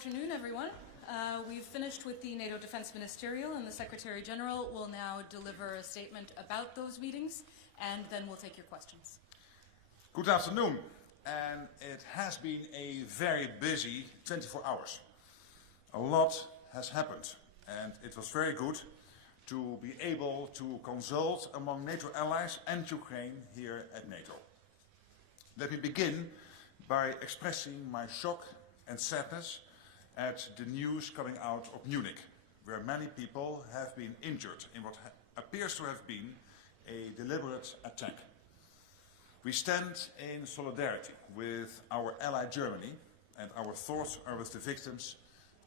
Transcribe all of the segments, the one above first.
afternoon, everyone. We've finished with the NATO Defense Ministerial, and the Secretary General will now deliver a statement about those meetings, and then we'll take your questions. Good afternoon, and it has been a very busy 24 hours. A lot has happened, and it was very good to be able to consult among NATO allies and Ukraine here at NATO. Let me begin by expressing my shock and sadness at the news coming out of Munich, where many people have been injured in what appears to have been a deliberate attack. We stand in solidarity with our ally Germany, and our thoughts are with the victims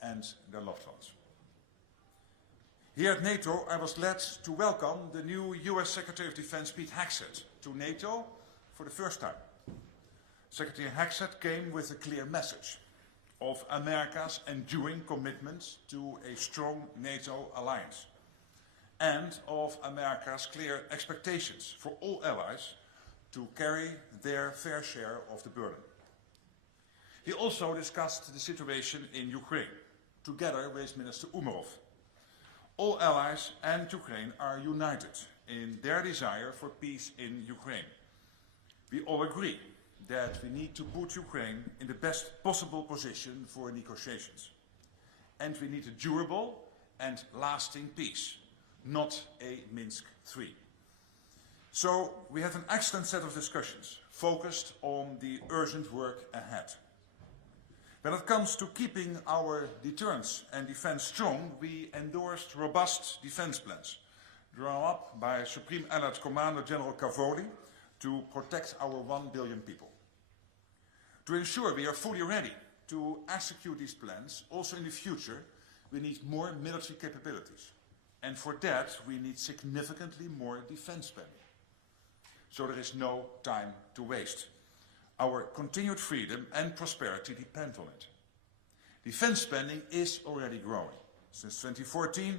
and their loved ones. Here at NATO, I was glad to welcome the new US Secretary of Defense, Pete Hegseth, to NATO for the first time. Secretary Hegseth came with a clear message of America's enduring commitment to a strong NATO alliance and of America's clear expectations for all allies to carry their fair share of the burden. He also discussed the situation in Ukraine, together with Minister Umerov. All allies and Ukraine are united in their desire for peace in Ukraine. We all agree that we need to put Ukraine in the best possible position for negotiations. And we need a durable and lasting peace, not a Minsk III. So we had an excellent set of discussions focused on the urgent work ahead. When it comes to keeping our deterrence and defense strong, we endorsed robust defense plans drawn up by Supreme Allied Commander General Cavoli to protect our 1 billion people. To ensure we are fully ready to execute these plans, also in the future, we need more military capabilities. And for that, we need significantly more defense spending. So there is no time to waste. Our continued freedom and prosperity depend on it. Defense spending is already growing. Since 2014,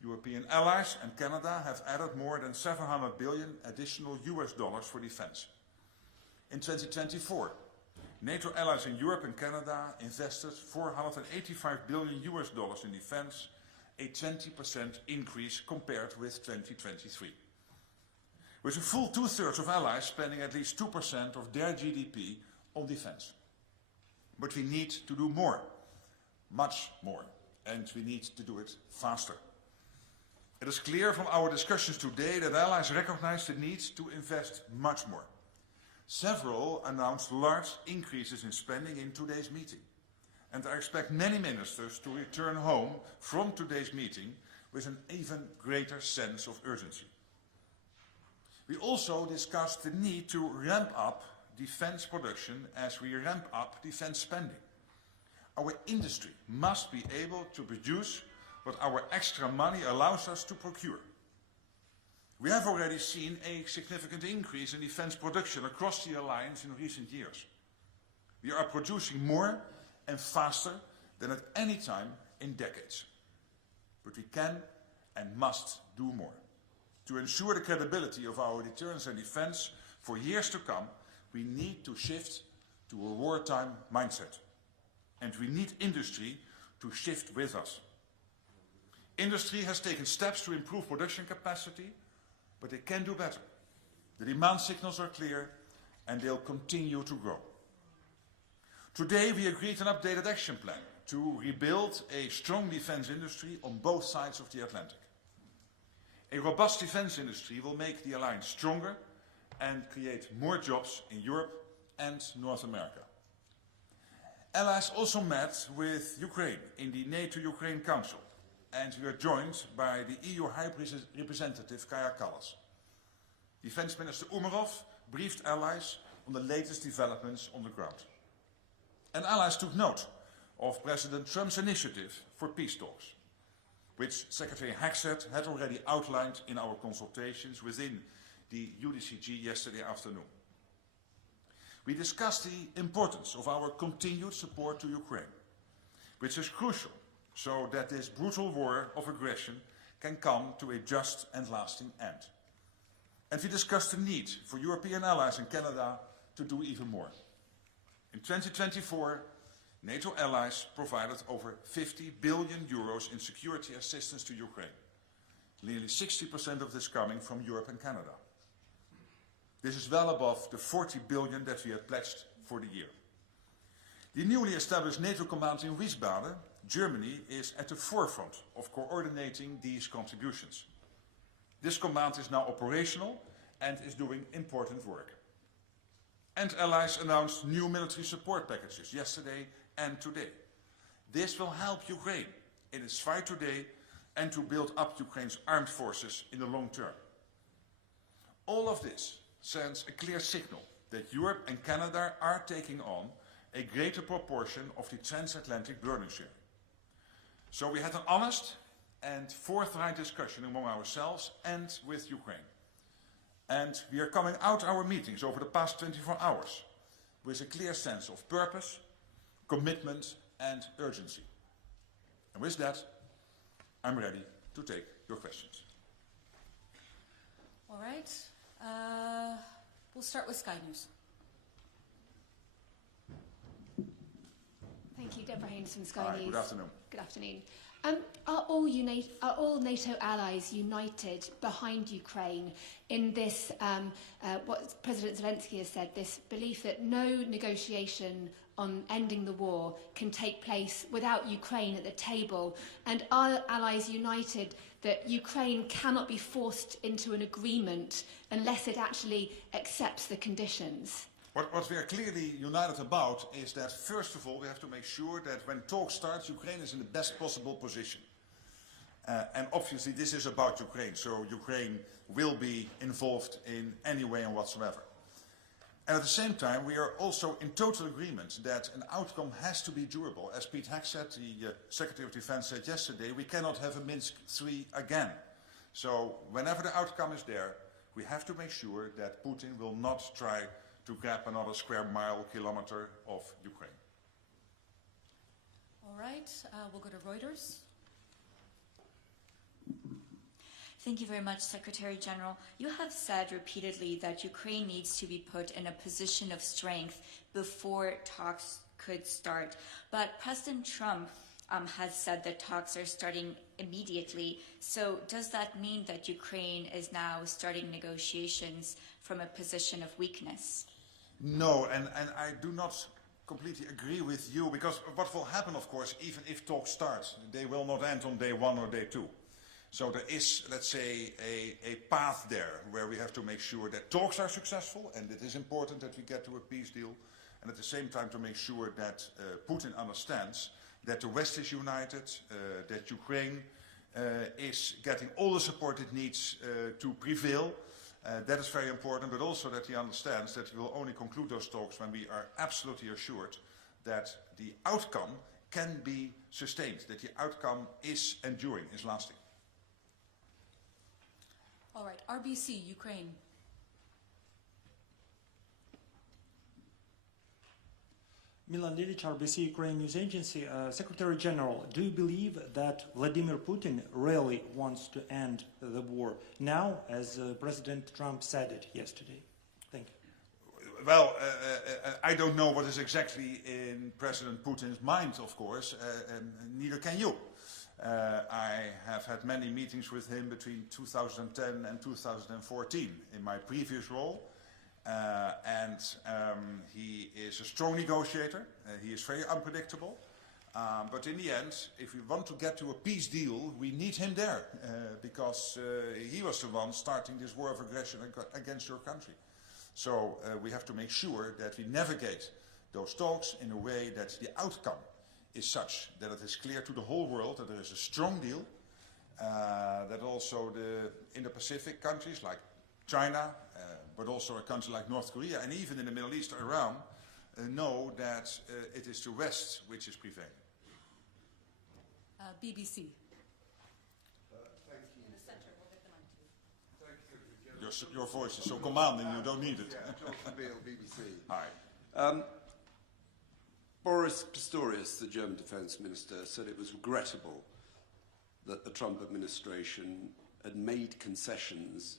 European allies and Canada have added more than 700 billion additional US dollars for defense. In 2024, NATO allies in Europe and Canada invested 485 billion US dollars in defense, a 20% increase compared with 2023. With a full two-thirds of allies spending at least 2% of their GDP on defense. But we need to do more, much more, and we need to do it faster. It is clear from our discussions today that allies recognize the need to invest much more. Several announced large increases in spending in today's meeting, and I expect many ministers to return home from today's meeting with an even greater sense of urgency. We also discussed the need to ramp up defense production as we ramp up defense spending. Our industry must be able to produce what our extra money allows us to procure. We have already seen a significant increase in defense production across the alliance in recent years. We are producing more and faster than at any time in decades. But we can and must do more. To ensure the credibility of our deterrence and defense for years to come, we need to shift to a wartime mindset. And we need industry to shift with us. Industry has taken steps to improve production capacity, but they can do better. The demand signals are clear, and they'll continue to grow. Today, we agreed an updated action plan to rebuild a strong defense industry on both sides of the Atlantic. A robust defense industry will make the alliance stronger and create more jobs in Europe and North America. Allies also met with Ukraine in the NATO-Ukraine Council, and we are joined by the EU High Representative Kaja Kallas. Defense Minister Umerov briefed allies on the latest developments on the ground. And allies took note of President Trump's initiative for peace talks, which Secretary Hegseth had already outlined in our consultations within the UDCG yesterday afternoon. We discussed the importance of our continued support to Ukraine, which is crucial so that this brutal war of aggression can come to a just and lasting end. And we discussed the need for European allies and Canada to do even more. In 2024, NATO allies provided over 50 billion euros in security assistance to Ukraine. Nearly 60% of this coming from Europe and Canada. This is well above the 40 billion that we had pledged for the year. The newly established NATO command in Wiesbaden, Germany, is at the forefront of coordinating these contributions. This command is now operational and is doing important work. And allies announced new military support packages yesterday and today. This will help Ukraine in its fight today and to build up Ukraine's armed forces in the long term. All of this sends a clear signal that Europe and Canada are taking on a greater proportion of the transatlantic burden sharing. So we had an honest and forthright discussion among ourselves and with Ukraine. And we are coming out our meetings over the past 24 hours with a clear sense of purpose, commitment and urgency. And with that, I'm ready to take your questions. All right. We'll start with Sky News. Thank you, Deborah Haynes from Sky Hi, News. good afternoon. Good afternoon. Are all NATO allies united behind Ukraine in this, what President Zelensky has said, this belief that no negotiation on ending the war can take place without Ukraine at the table? And are allies united that Ukraine cannot be forced into an agreement unless it actually accepts the conditions? What we are clearly united about is that, first of all, we have to make sure that when talks start, Ukraine is in the best possible position. And obviously this is about Ukraine, so Ukraine will be involved in any way and whatsoever. And at the same time, we are also in total agreement that an outcome has to be durable. As Pete Hegseth, the Secretary of Defense, said yesterday, we cannot have a Minsk III again. So whenever the outcome is there, we have to make sure that Putin will not try to grab another square mile, kilometer of Ukraine. All right. We'll go to Reuters. Thank you very much, Secretary General. You have said repeatedly that Ukraine needs to be put in a position of strength before talks could start. But President Trump has said that talks are starting immediately. So does that mean that Ukraine is now starting negotiations from a position of weakness? No, and I do not completely agree with you, because what will happen, of course, even if talks start, they will not end on day one or day two. So there is, let's say, a path there where we have to make sure that talks are successful, and it is important that we get to a peace deal, and at the same time to make sure that Putin understands that the West is united, that Ukraine is getting all the support it needs to prevail. That is very important, but also that he understands that we will only conclude those talks when we are absolutely assured that the outcome can be sustained, that the outcome is enduring, is lasting. All right. RBC, Ukraine. Milan Dilic, RBC Ukraine News Agency. Secretary General, do you believe that Vladimir Putin really wants to end the war now, as President Trump said it yesterday? Thank you. Well, I don't know what is exactly in President Putin's mind, of course, and neither can you. I have had many meetings with him between 2010 and 2014 in my previous role. He is a strong negotiator. He is very unpredictable. But in the end, if we want to get to a peace deal, we need him there because he was the one starting this war of aggression against your country. So we have to make sure that we navigate those talks in a way that the outcome is such that it is clear to the whole world that there is a strong deal, that also the Indo-Pacific countries like China, but also a country like North Korea, and even in the Middle East, Iran, know that it is the West which is prevailing. BBC. Thank you. In the center, we'll get the mic to you. Thank you. Your voice is so commanding, you don't need it. Yeah, Jonathan Beale, BBC. Hi. Boris Pistorius, the German defence minister, said it was regrettable that the Trump administration had made concessions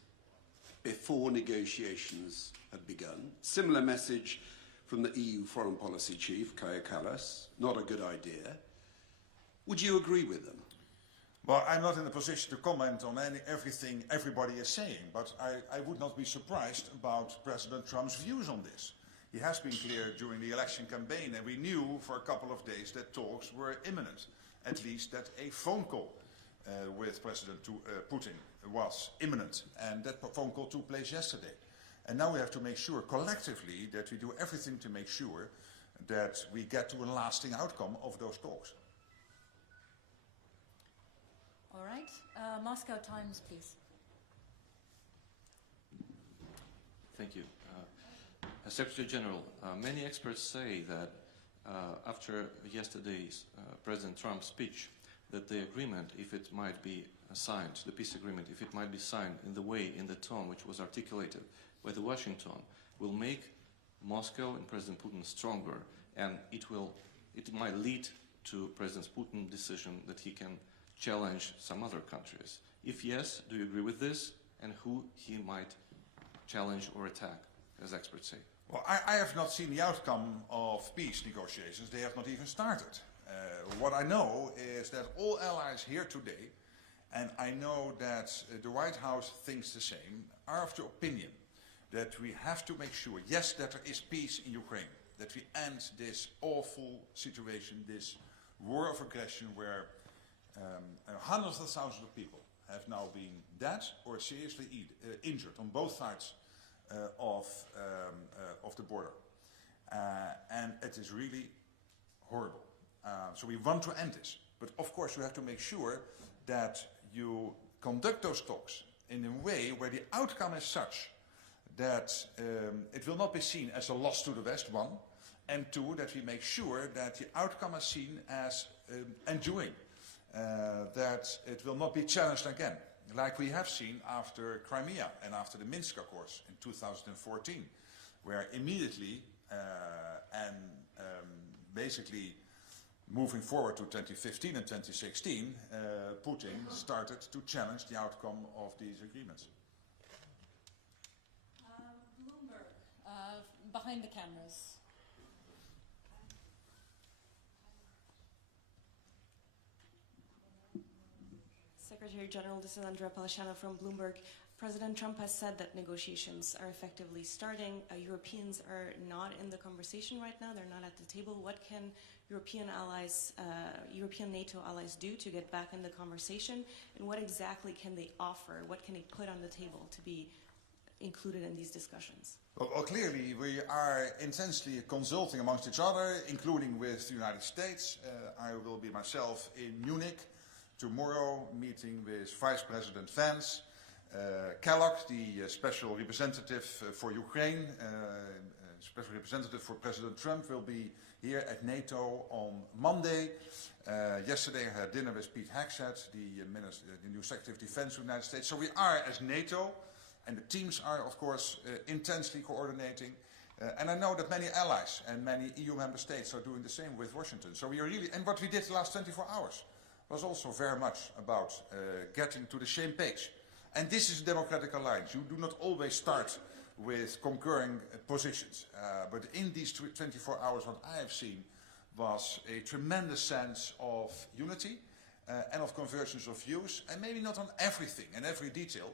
before negotiations had begun. Similar message from the EU Foreign Policy Chief, Kaja Kallas. Not a good idea. Would you agree with them? Well, I'm not in a position to comment on everything everybody is saying, but I would not be surprised about President Trump's views on this. He has been clear during the election campaign, and we knew for a couple of days that talks were imminent, at least that a phone call with President Putin was imminent, and that phone call took place yesterday. And now we have to make sure collectively that we do everything to make sure that we get to a lasting outcome of those talks. All right. Moscow Times, please. Thank you. Secretary General, many experts say that after yesterday's President Trump's speech, that the agreement, if it might be signed, the peace agreement, if it might be signed in the way, in the tone which was articulated by the Washington, will make Moscow and President Putin stronger, and it might lead to President Putin's decision that he can challenge some other countries. If yes, do you agree with this, and who he might challenge or attack, as experts say? Well, I have not seen the outcome of peace negotiations. They have not even started. What I know is that all allies here today, and I know that the White House thinks the same, are of the opinion that we have to make sure, yes, that there is peace in Ukraine, that we end this awful situation, this war of aggression where hundreds of thousands of people have now been dead or seriously injured on both sides of the border. And it is really horrible. So we want to end this. But of course you have to make sure that you conduct those talks in a way where the outcome is such that it will not be seen as a loss to the West, one, and two, that we make sure that the outcome is seen as enduring, that it will not be challenged again, like we have seen after Crimea and after the Minsk Accords in 2014, where immediately basically moving forward to 2015 and 2016, Putin started to challenge the outcome of these agreements. Bloomberg, behind the cameras. Secretary General, this is Andrea Palesciano from Bloomberg. President Trump has said that negotiations are effectively starting. Europeans are not in the conversation right now. They're not at the table. What can European allies, European NATO allies do to get back in the conversation? And what exactly can they offer? What can they put on the table to be included in these discussions? Well, clearly we are intensely consulting amongst each other, including with the United States. I will be myself in Munich tomorrow, meeting with Vice President Vance. Kellogg, the special representative for Ukraine, special representative for President Trump, will be here at NATO on Monday. Yesterday I had dinner with Pete Hegseth, the new Secretary of Defense of the United States. So we are, as NATO, and the teams are, of course, intensely coordinating. And I know that many allies and many EU member states are doing the same with Washington. So we are really, and what we did the last 24 hours was also very much about getting to the same page. And this is a democratic alliance. You do not always start with concurring positions. But in these 24 hours, what I have seen was a tremendous sense of unity and of convergence of views, and maybe not on everything and every detail,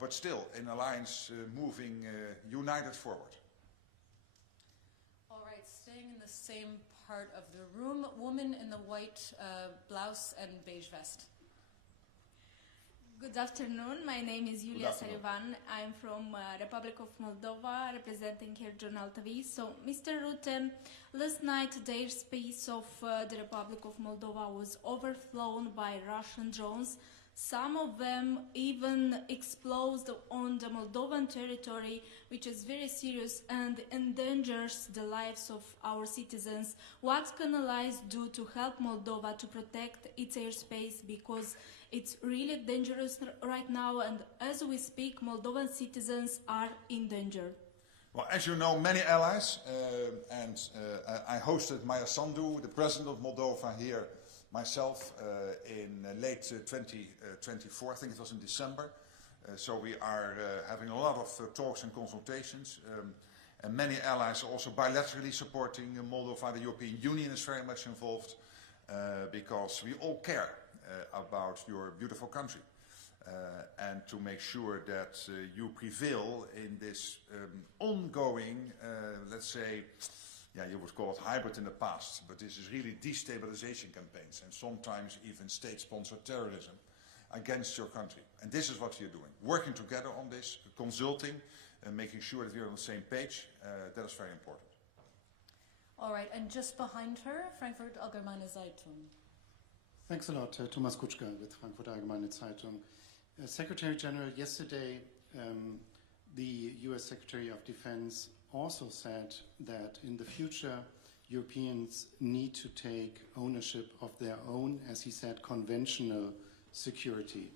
but still an alliance moving united forward. All right, staying in the same part of the room, woman in the white blouse and beige vest. Good afternoon. My name is Julia Celebran. I'm from Republic of Moldova, representing here Journal TV. So, Mr. Rutte, last night the airspace of the Republic of Moldova was overflown by Russian drones. Some of them even exploded on the Moldovan territory, which is very serious and endangers the lives of our citizens. What can allies do to help Moldova to protect its airspace? Because it's really dangerous right now, and as we speak, Moldovan citizens are in danger. Well, as you know, many allies, and I hosted Maya Sandu, the president of Moldova, here myself in late 2024, I think it was in December. So we are having a lot of talks and consultations. And many allies are also bilaterally supporting Moldova. The European Union is very much involved because we all care about your beautiful country. And to make sure that you prevail in this ongoing, let's say, yeah, you would call it hybrid in the past, but this is really destabilization campaigns and sometimes even state-sponsored terrorism against your country. And this is what you're doing. Working together on this, consulting, and making sure that we're on the same page, that is very important. All right, and just behind her, Frankfurt Allgemeine Zeitung. Thanks a lot, Thomas Kutschka with Frankfurt Allgemeine Zeitung. Secretary General, yesterday the US Secretary of Defense also said that in the future Europeans need to take ownership of their own, as he said, conventional security.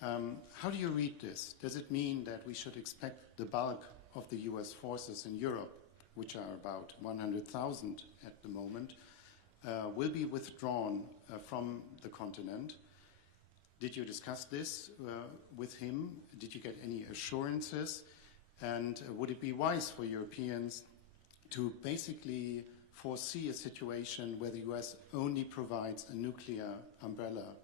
How do you read this? Does it mean that we should expect the bulk of the US forces in Europe, which are about 100,000 at the moment, will be withdrawn from the continent? Did you discuss this with him? Did you get any assurances? And would it be wise for Europeans to basically foresee a situation where the US only provides a nuclear umbrella,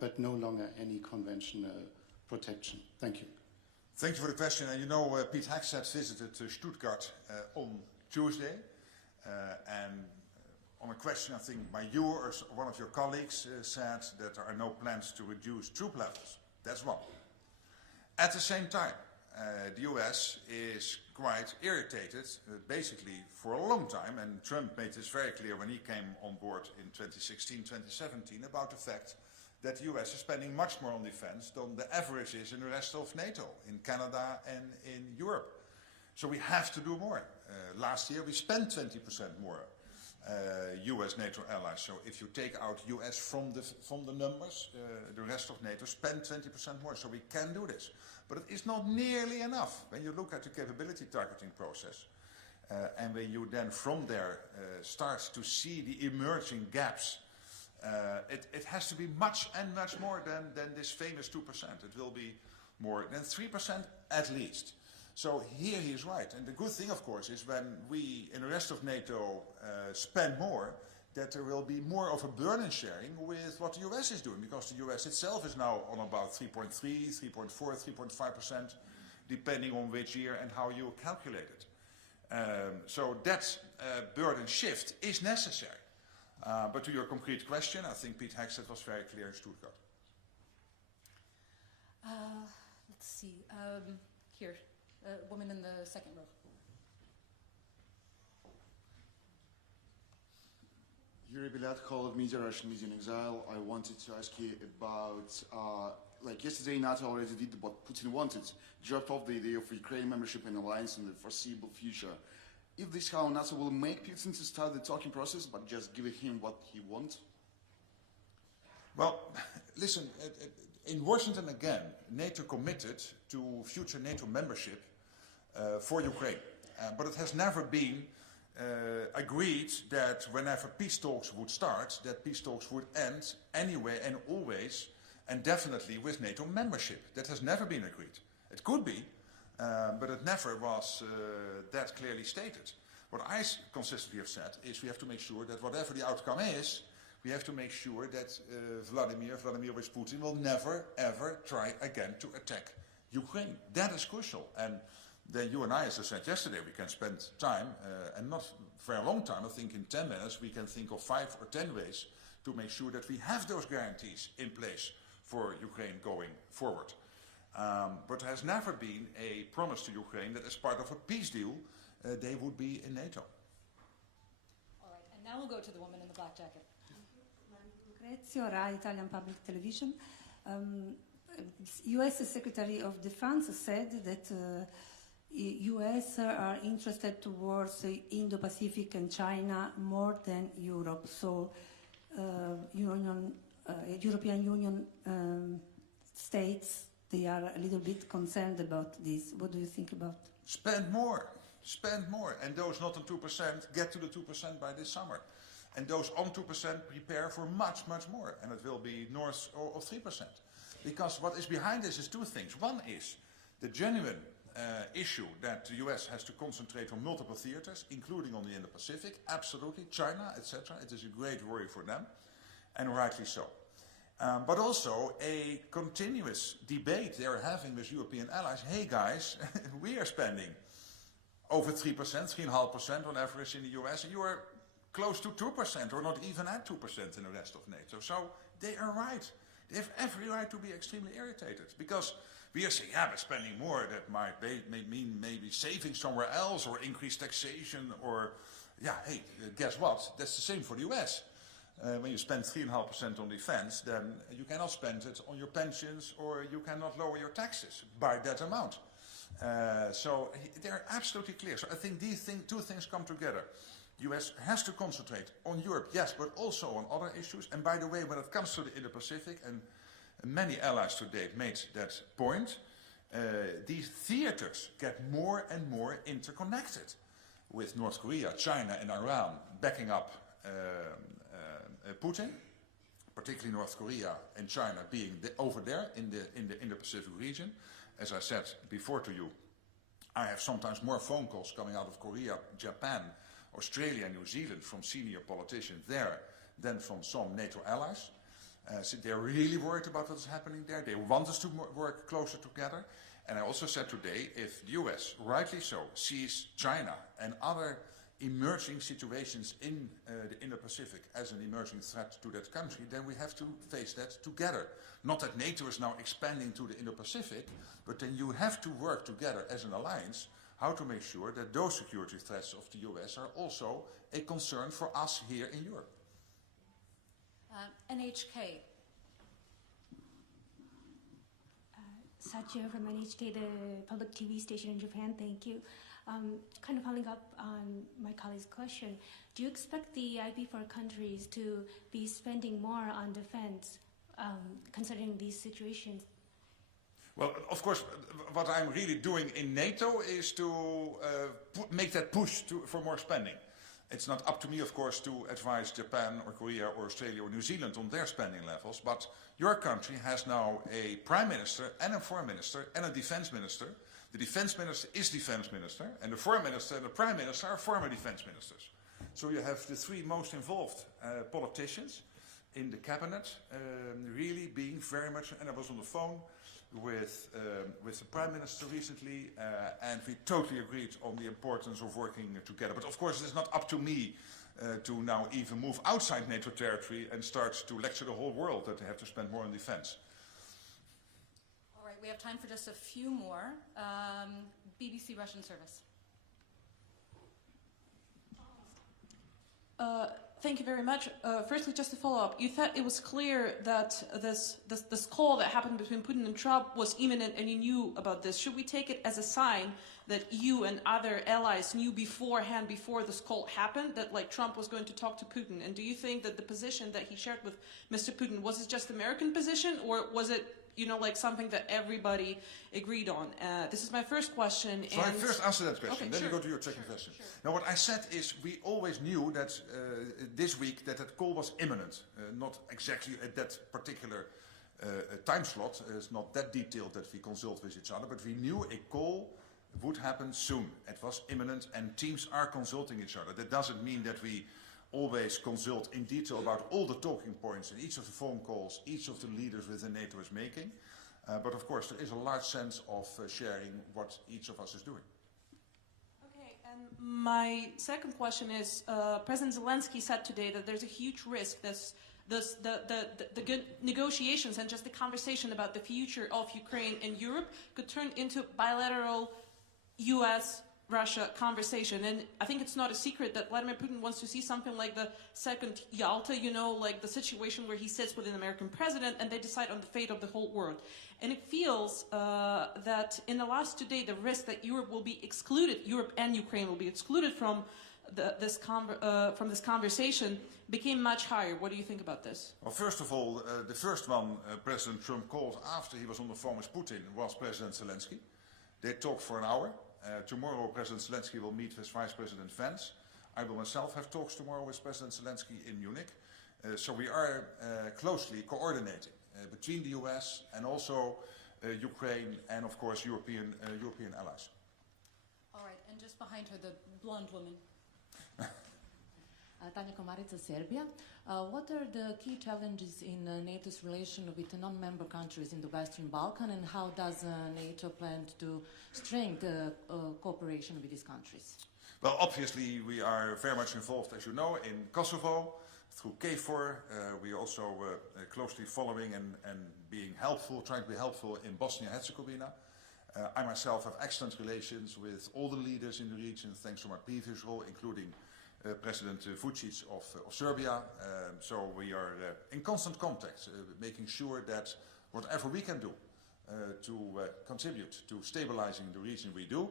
but no longer any conventional protection? Thank you. Thank you for the question. And you know, Pete Hegseth visited Stuttgart on Tuesday. And on a question, I think, by you or one of your colleagues said that there are no plans to reduce troop levels. That's one. At the same time, the US is quite irritated, basically for a long time, and Trump made this very clear when he came on board in 2016, 2017, about the fact that the US is spending much more on defense than the average is in the rest of NATO, in Canada and in Europe. So we have to do more. Last year we spent 20% more. US NATO allies. So if you take out US from the numbers, the rest of NATO spend 20% more. So we can do this. But it is not nearly enough. When you look at the capability targeting process, and when you then from there start to see the emerging gaps, it has to be much and much more than this famous 2%. It will be more than 3% at least. So here he is right. And the good thing, of course, is when we in the rest of NATO spend more, that there will be more of a burden sharing with what the US is doing, because the US itself is now on about 3.3, 3.4, 3.5%, depending on which year and how you calculate it. So that burden shift is necessary. But to your concrete question, I think Pete Hegseth was very clear in Stuttgart. Let's see. Here. Woman in the second row. Yuri Bilat, Call of Media, Russian Media in Exile. I wanted to ask you about, like yesterday NATO already did what Putin wanted, dropped off the idea of Ukraine membership in alliance in the foreseeable future. If this is how NATO will make Putin to start the talking process, but just giving him what he wants? Well, listen, in Washington again, NATO committed to future NATO membership for Ukraine. But it has never been agreed that whenever peace talks would start, that peace talks would end anyway and always and definitely with NATO membership. That has never been agreed. It could be, but it never was that clearly stated. What I consistently have said is we have to make sure that whatever the outcome is, we have to make sure that Vladimirovich Putin will never, ever try again to attack Ukraine. That is crucial. And then you and I, as I said yesterday, we can spend time, and not for a long time, I think in 10 minutes, we can think of 5 or 10 ways to make sure that we have those guarantees in place for Ukraine going forward. But there has never been a promise to Ukraine that as part of a peace deal, they would be in NATO. All right, and now we'll go to the woman in the black jacket. Lucrezio, Rai Italian Public Television. U.S. Secretary of Defense said that U.S. are interested towards Indo-Pacific and China more than Europe. So European Union states, they are a little bit concerned about this. What do you think about? Spend more. And those not on 2% get to the 2% by this summer. And those on 2% prepare for much, much more. And it will be north of 3%. Because what is behind this is two things. One is the genuine issue that the US has to concentrate on multiple theaters, including on the Indo-Pacific. Absolutely. China, etc. It is a great worry for them, and rightly so. But also a continuous debate they're having with European allies. Hey guys, we are spending over 3%, 3.5% on average in the US, and you are close to 2% or not even at 2% in the rest of NATO. So they are right. They have every right to be extremely irritated, because we are saying, yeah, but spending more, that might mean maybe saving somewhere else or increased taxation or, yeah, hey, guess what? That's the same for the US. When you spend 3.5% on defense, then you cannot spend it on your pensions or you cannot lower your taxes by that amount. So they're absolutely clear. So I think these two things come together. The US has to concentrate on Europe, yes, but also on other issues. And by the way, when it comes to the Indo-Pacific, and many allies today made that point, these theaters get more and more interconnected, with North Korea, China and Iran backing up Putin, particularly North Korea and China being over there in the Indo-Pacific region. As I said before to you, I have sometimes more phone calls coming out of Korea, Japan, Australia and New Zealand from senior politicians there than from some NATO allies. So they're really worried about what's happening there. They want us to work closer together. And I also said today, if the US, rightly so, sees China and other emerging situations in the Indo-Pacific as an emerging threat to that country, then we have to face that together. Not that NATO is now expanding to the Indo-Pacific, but then you have to work together as an alliance how to make sure that those security threats of the US are also a concern for us here in Europe. NHK. Satya from NHK, the public TV station in Japan, thank you. Kind of following up on my colleague's question, do you expect the IP4 countries to be spending more on defense, considering these situations? Well, of course, what I'm really doing in NATO is to make that push for more spending. It's not up to me, of course, to advise Japan or Korea or Australia or New Zealand on their spending levels, but your country has now a prime minister and a foreign minister and a defense minister. The defense minister is defense minister, and the foreign minister and the prime minister are former defense ministers. So you have the three most involved politicians in the cabinet really being very much, and I was on the phone with the Prime Minister recently, and we totally agreed on the importance of working together. But of course, it's not up to me to now even move outside NATO territory and start to lecture the whole world that they have to spend more on defense. All right, we have time for just a few more. BBC Russian service. Thank you very much. Firstly, just to follow up, you thought it was clear that this call that happened between Putin and Trump was imminent and you knew about this. Should we take it as a sign that you and other allies knew beforehand, before this call happened, that like Trump was going to talk to Putin? And do you think that the position that he shared with Mr. Putin, was it just American position, or was it, you know, like something that everybody agreed on? This is my first question. So I first answer that question, okay, then sure. you go to your second Sure, question. sure. Now what I said is we always knew that this week that call was imminent, not exactly at that particular time slot. It's not that detailed that we consult with each other, but we knew a call would happen soon. It was imminent, and teams are consulting each other. That doesn't mean that we always consult in detail about all the talking points in each of the phone calls each of the leaders within NATO is making. But of course, there is a large sense of sharing what each of us is doing. Okay, and my second question is, President Zelensky said today that there's a huge risk that the good negotiations and just the conversation about the future of Ukraine and Europe could turn into bilateral US-Russia conversation. And I think it's not a secret that Vladimir Putin wants to see something like the second Yalta, you know, like the situation where he sits with an American president and they decide on the fate of the whole world. And it feels that in the last 2 days, the risk that Europe will be excluded, Europe and Ukraine will be excluded from this conversation became much higher. What do you think about this? Well, first of all, the first one President Trump called after he was on the phone with Putin was President Zelensky. They talked for an hour. Tomorrow, President Zelensky will meet with Vice President Vance. I will myself have talks tomorrow with President Zelensky in Munich. So we are closely coordinating between the US and also Ukraine, and of course European allies. All right, and just behind her, the blonde woman. Tanja Komarica, Serbia. What are the key challenges in NATO's relation with non-member countries in the Western Balkan, and how does NATO plan to strengthen cooperation with these countries? Well, obviously we are very much involved, as you know, in Kosovo through KFOR. We are also closely following and being helpful, trying to be helpful in Bosnia-Herzegovina. I myself have excellent relations with all the leaders in the region, thanks to my previous role, including President Vučić of Serbia. So we are in constant contact, making sure that whatever we can do to contribute to stabilizing the region, we do.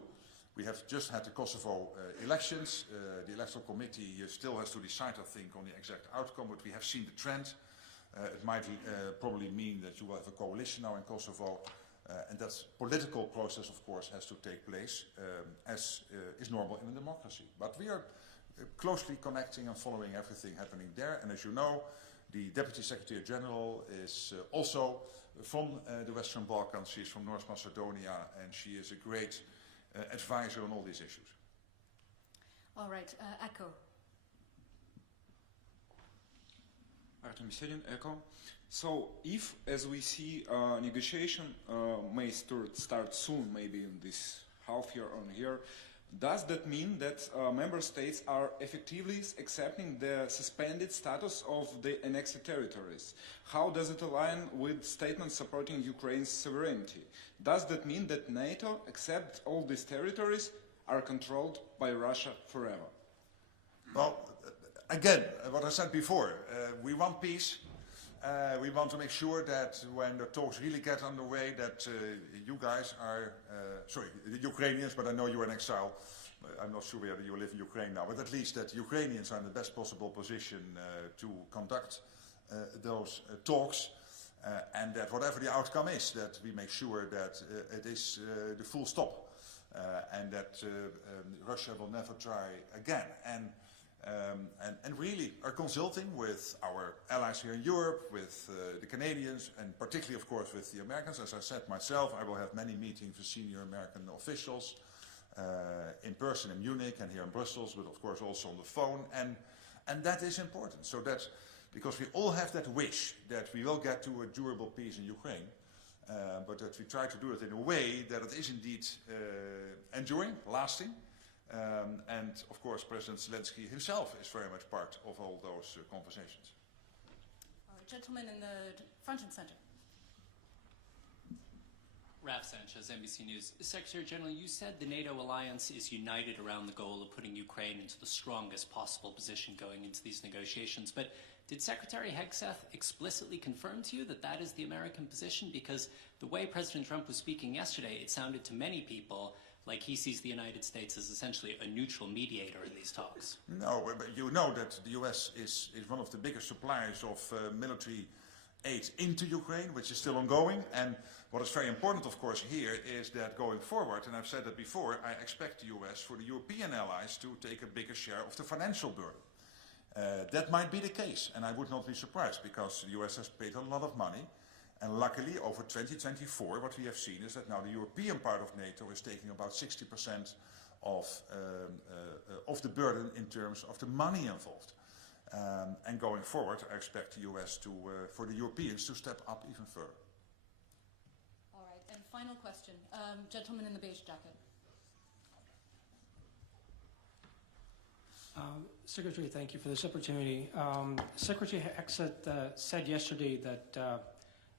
We have just had the Kosovo elections. The electoral committee still has to decide, I think, on the exact outcome, but we have seen the trend. It might probably mean that you will have a coalition now in Kosovo, and that political process, of course, has to take place, as is normal in a democracy. But we are closely connecting and following everything happening there, and as you know, the Deputy Secretary General is also from the Western Balkans. She is from North Macedonia, and she is a great advisor on all these issues. All right, Echo. Artem Sedin, Echo. So, if, as we see, negotiation may start soon, maybe in this half year or year, does that mean that member states are effectively accepting the suspended status of the annexed territories? How does it align with statements supporting Ukraine's sovereignty? Does that mean that NATO accepts all these territories are controlled by Russia forever? Well, again, what I said before, we want peace. We want to make sure that when the talks really get underway, that you guys are, sorry, the Ukrainians, but I know you're in exile. I'm not sure whether you live in Ukraine now, but at least that Ukrainians are in the best possible position to conduct those talks, and that whatever the outcome is, that we make sure that it is the full stop, and that Russia will never try again. And really are consulting with our allies here in Europe, with the Canadians, and particularly, of course, with the Americans. As I said myself, I will have many meetings with senior American officials in person in Munich and here in Brussels, but of course also on the phone. And that is important, so that, because we all have that wish that we will get to a durable peace in Ukraine, but that we try to do it in a way that it is indeed enduring, lasting. And of course, President Zelensky himself is very much part of all those conversations. All right, gentlemen in the front and center. Raf Sanchez, NBC News. Secretary General, you said the NATO alliance is united around the goal of putting Ukraine into the strongest possible position going into these negotiations. But did Secretary Hegseth explicitly confirm to you that that is the American position? Because the way President Trump was speaking yesterday, it sounded to many people like he sees the United States as essentially a neutral mediator in these talks. No, but you know that the US is one of the biggest suppliers of military aid into Ukraine, which is still ongoing. And what is very important, of course, here is that going forward, and I've said that before, I expect the US for the European allies to take a bigger share of the financial burden. That might be the case, and I would not be surprised, because the US has paid a lot of money. And luckily, over 2024, what we have seen is that now the European part of NATO is taking about 60% of the burden in terms of the money involved. And going forward, I expect the US to, for the Europeans to step up even further. All right, and final question. Gentleman in the beige jacket. Secretary, thank you for this opportunity. Secretary Hegseth said yesterday that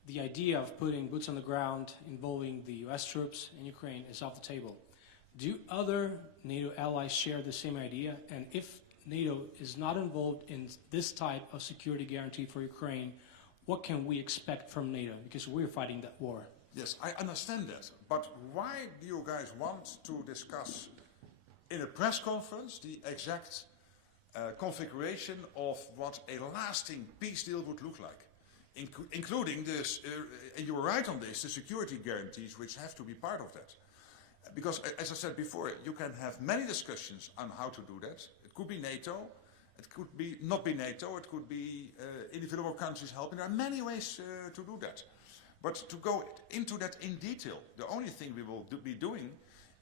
the idea of putting boots on the ground involving the U.S. troops in Ukraine is off the table. Do other NATO allies share the same idea? And if NATO is not involved in this type of security guarantee for Ukraine, what can we expect from NATO? Because we're fighting that war. Yes, I understand that. But why do you guys want to discuss in a press conference the exact configuration of what a lasting peace deal would look like? Including this, and you were right on this, the security guarantees which have to be part of that. Because, as I said before, you can have many discussions on how to do that. It could be NATO, it could be not be NATO, it could be individual countries helping. There are many ways to do that. But to go into that in detail, the only thing we will be doing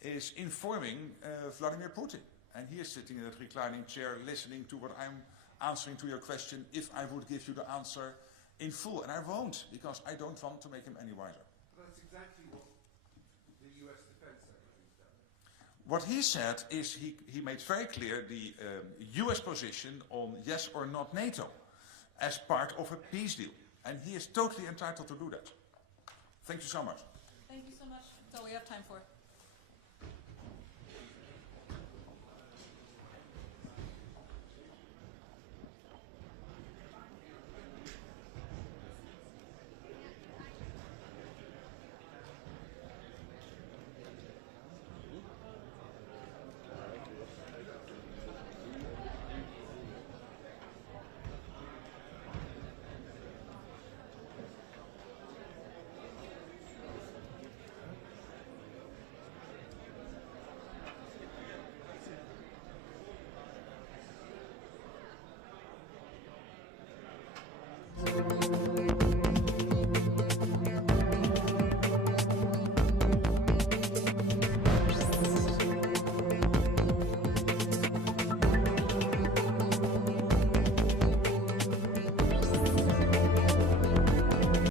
is informing Vladimir Putin. And he is sitting in that reclining chair listening to what I'm answering to your question if I would give you the answer in full. And I won't, because I don't want to make him any wiser. That's exactly what the US Defense Secretary said. What he said is he made very clear the US position on yes or not NATO as part of a peace deal. And he is totally entitled to do that. Thank you so much. Thank you so much. That's all we have time for.